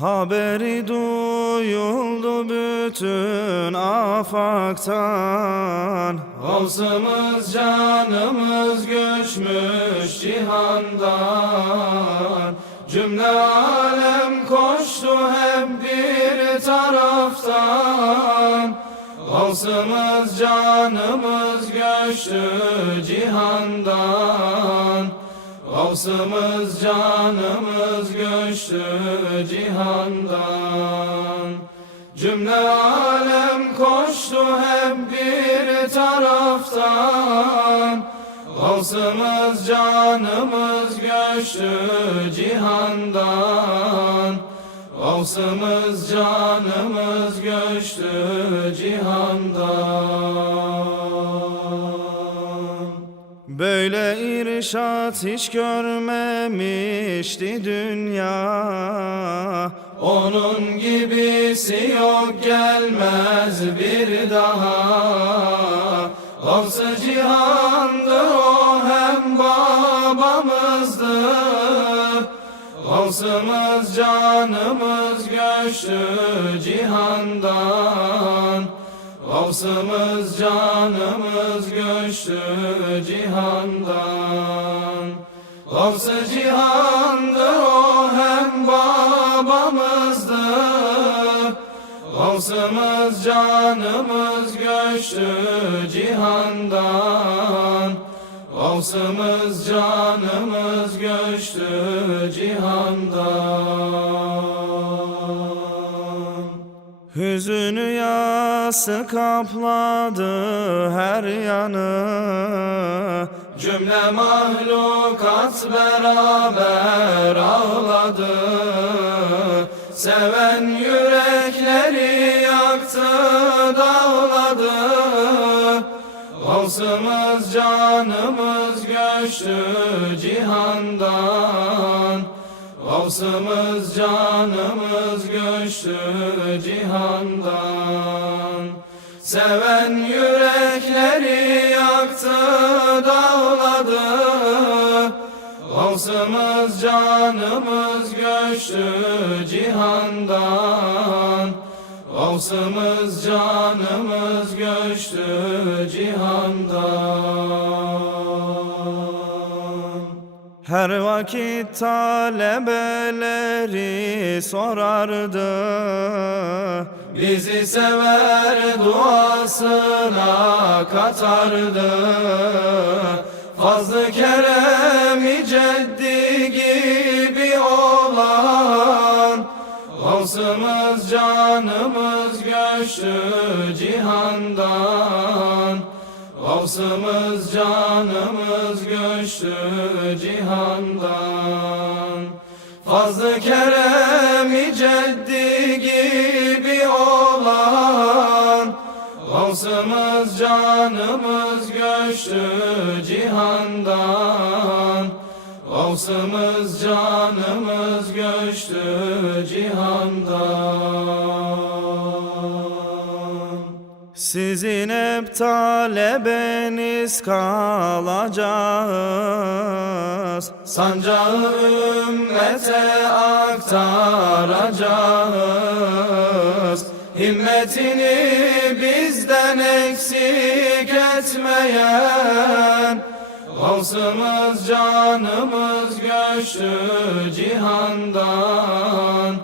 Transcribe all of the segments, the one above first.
Haberi duyuldu bütün afaktan. Gavsımız canımız göçmüş cihandan. Cümle alem koştu hep bir taraftan. Gavsımız canımız göçtü cihandan Gavsımız canımız göçtü cihandan. Cümle alem koştu hep bir taraftan. Gavsımız canımız göçtü cihandan. Gavsımız canımız göçtü cihandan Böyle irşat hiç görmemişti dünya. Onun gibisi yok gelmez bir daha. Gavs-ı cihandır o hem babamızdı. Gavsımız canımız göçtü cihandan Gavsımız canımız göçtü cihandan. Gavs-ı cihandır o hem babamızdı Gavsımız canımız göçtü cihandan. Gavsımız canımız göçtü cihandan Hüzünü yası kapladı her yanı. Cümle mahlukat beraber ağladı. Seven yürekleri yaktı dağladı. Gavsımız canımız göçtü cihandan Gavsımız canımız göçtü cihandan. Seven yürekleri yaktı dağladı. Gavsımız canımız göçtü cihandan. Gavsımız canımız göçtü cihandan her vakit talebeleri sorardı. Bizi sever duasına katardı. Fazlı keremi ceddi gibi olan Gavsımız canımız göçtü cihandan Gavsımız canımız göçtü cihandan. Fazlı keremi ceddi gibi olan Gavsımız canımız göçtü cihandan. Gavsımız canımız göçtü cihandan sizin hep talebeniz kalacağız. Sancağı ümmete aktaracağız. Himmetini bizden eksik etmeyen Gavsımız canımız göçtü cihandan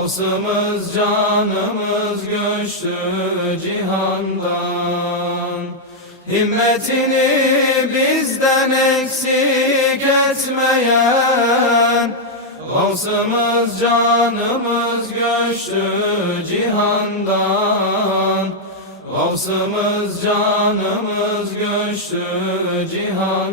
Gavsımız canımız göçtü cihandan. Himmetini bizden eksik etmeyen Gavsımız canımız göçtü cihandan. Gavsımız canımız göçtü cihandan